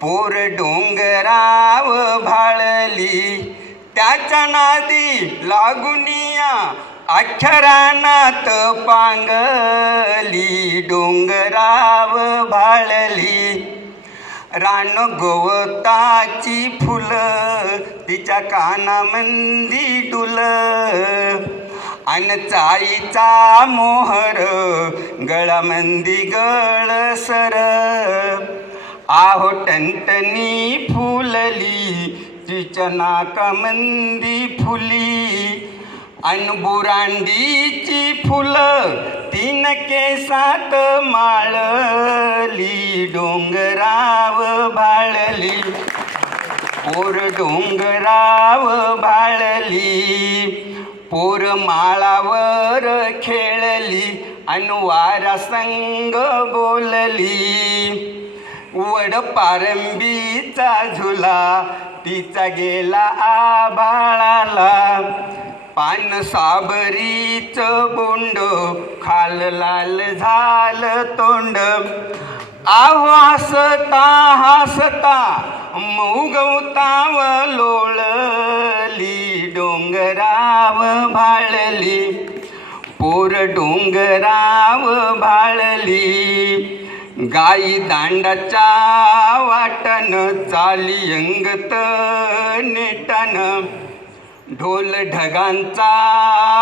पोर डोंगराव भाळली त्याच्या नादी लागुनिया अक्षरानात पांगली डोंगराव भाळली रान गवताची फुलं तिच्या कानामंदी डुल अन चाईचा मोहर गळामंदी गळसर आहो टणटणी फुलली तिच्या नाकामंदी फुली अन बुरांडीची फुलं तीन केसात माळली डोंगराव भाळली पोर डोंगराव भाळली पोर माळावर खेळली अन वारा संग बोलली वड पारंबीचा झुला तिचा गेला आभाळाला पान साबरीच बोंड खाल लाल झालं तोंड आहो हसता हसता मौगवताव लोळली डोंगराव भाळली पोर डोंगराव भाळली गाई दांडाच्या वाटन चाली अंगत नेटान ढोल ढगांचा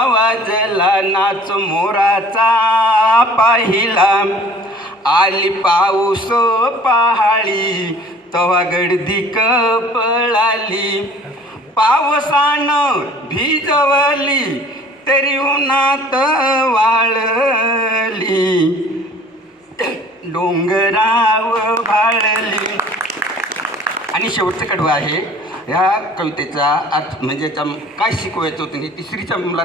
वाजला नाच मोराचा पाहिला आली पाऊस पहाळी तवा गर्दीक पळाली पावसानं भिजवली तरी उन्हात वाळली डोंगराव भाळली. आणि शेवटचं कडवं आहे ह्या कवितेचा अर्थ म्हणजे काय शिकवायचं होतं तिसरीच्या मुलांना